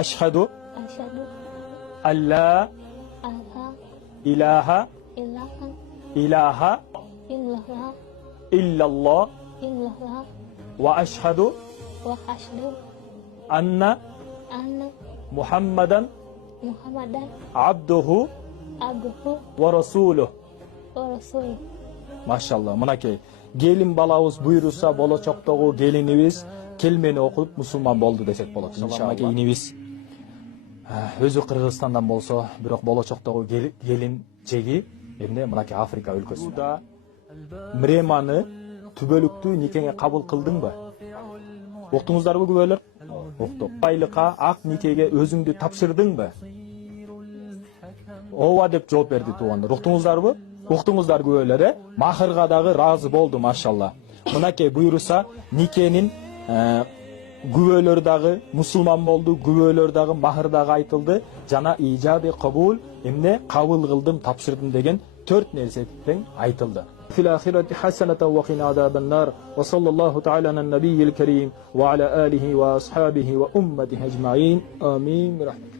Aşhadu asyhadu alla alla ilaha ilaha ilaha illallah illallah illallah ve aşhadu wa asyhadu anna anna Muhammadan Muhammadan abduhu abduhu ve rasuluh. wa rasuluh. Maşallah. Mınakey. Gelin balabız buyursa bolaçoktogу gelinibиz kelmени okup musulman boldu desek bolot. İnşallah inibиz özü Kırgızстандан болсо, бирок болочоктогу gelin чеги эмне мынакей Afrika өлкөсүндө. Мреманы түбөлүктүү никеге кабыл кылдыңбы? Уктуңуздарбы күбөлөр? Уктук. Байлыкка ак никеге өзүңдү тапшырдыңбы? Ооба деп жооп берди туугандар. Уктуңуздарбы? Уктуңуздар күбөлөр, махырга дагы разы болду, машалла. Мынакей буйруса никенин күбөлөр дагы мусулман болду, күбөлөр дагы махыр дагы айтылды. Жана ижаби кабул, эмне кабыл кылдым, тапшырдым деген 4 нерседен айтылды. في الآخرة حسنة وقنا عذاب النار وصلى الله تعالى على النبي الكريم وعلى آله وأصحابه وأمته أجمعين آمين برحمته.